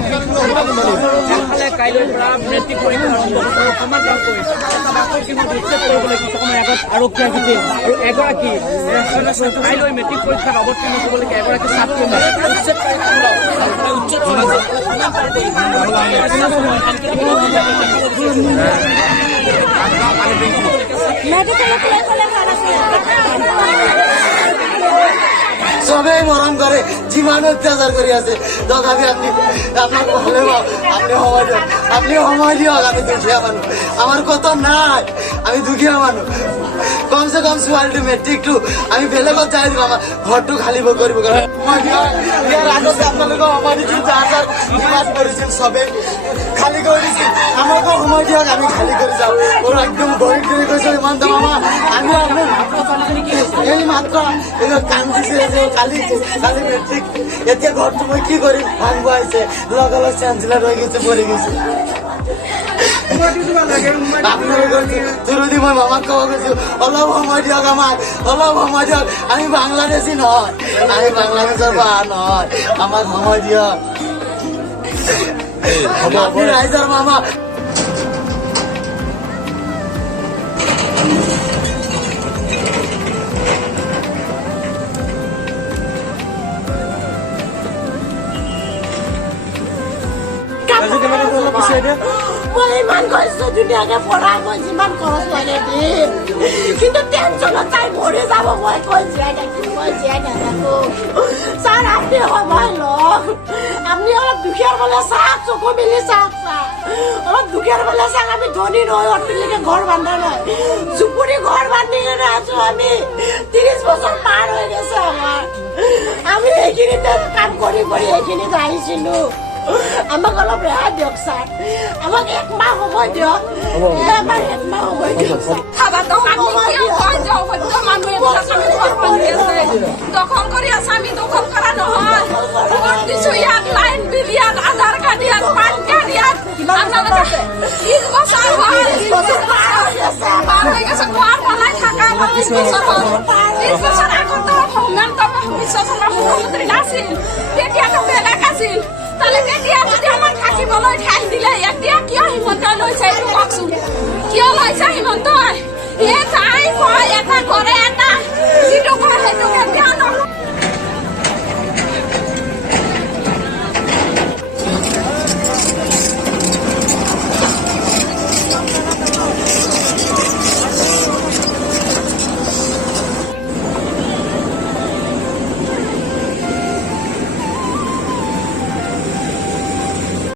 এফালে কাইলৈৰ পৰা মেট্ৰিক পৰীক্ষা আৰম্ভ হ'ব সমাধান কৰিছে উচ্ছেদ কৰিবলৈ কিছু সময় আগত আৰক্ষী আহিছিল আৰু এগৰাকী কাইলৈ মেট্ৰিক পৰীক্ষাত অৱতীৰ্ণ হ'বলৈকে এগৰাকী ছাত্ৰী সবাই মরম করে জীবন অত্যাচার করে আছে তথাপি আপনি আপনার ভালো আপনি সময় দিয়ক আমি দুখিয়া মানুষ আমার কত নাই আমি দুখিয়া মানুষ কমসে কম ছোৱালীটো মেট্ৰিকটো আমি বেলেগত যাই দিব আমাৰ ঘৰটো খালিব কৰিব ইয়াৰ আগতে আপোনালোকে সময় দিছিল যাৰ যাৰ বিবাদ কৰিছিল চবে খালী কৰি দিছিল আমাকো সময় দিয়ক আমি খালী কৰি যাওঁ মোৰ একদম গৰীব কৰি কৈছে ইমান দাম আমাৰ আমি এই মাত্ৰ কান্দিছে যে কালি মেট্ৰিক এতিয়া ঘৰটো মই কি কৰিম ভাঙব আহিছে লগ লগ চেঞ্চেলাৰ হৈ গৈছে পৰি গৈছে মই মামাক কব গৈছো অলপ সময় দিয়ক আমাক অলপ সময় দিয়ক আমি বাংলাদেশী নহয় আমি বাংলাদেশৰ পৰা নহয় আমাক সময় দিয়ক আপনি ৰাইজাৰ মামা মই ইমান কৈছো ধুনীয়াকে পঢ়া মই যিমান খৰচ লাগে দিম কিন্তু টেনচনত তাই মৰি যাব মই কৈ জীয়াই থাকিম মই জীয়াই নাথাকো ছাৰ আপুনি সময় লওক আপুনি অলপ দুখীয়াৰ ফালে চাওক চকু মেলি চাওক ছাৰ অলপ দুখীয়াৰ ফালে চাওক আমি ধনী নহয় অট্টালিকা ঘৰ বান্ধা নাই জুপুৰি ঘৰ বান্ধি কিনে আছো আমি 30 বছৰ পাৰ হৈ গৈছে আমাৰ আমি এইখিনিতে কাম কৰি কৰি এইখিনিত আহিছিলো আমাক অলপ ৰেহাই দিয়ক ছাৰ আমাক একমাহ সময় দিয়ক আমাৰ একমাহ সময় দিয়ক দখল কৰি আছে আমি দখল কৰা নহয় দিছো ইয়াত লাইন বিল ইয়াত আধাৰ কাৰ্ড ইয়াত পান কাৰ্ড ইয়াত 30 বছৰ হ'ল 30 বছৰ পাৰ হৈ গৈছে ঘৰ বনাই থকা 30 বছৰ হ'ল 30 বছৰ আগত সংগ্ৰাম বিশ্ব শৰ্মা মুখ্যমন্ত্ৰী নাছিল তেতিয়াতো বেলেগ আছিল তাহলে তেতিয়া যদি আমাক থাকিবলৈ ঠাই দিলে এতিয়া কিয় হিমন্ত লৈছে এইটো কওকচোন কিয় লৈছে হিমন্তই এই ঠাই এটা ঘৰে এটা যিটো ঘৰ সেইটো কেতিয়া নলয়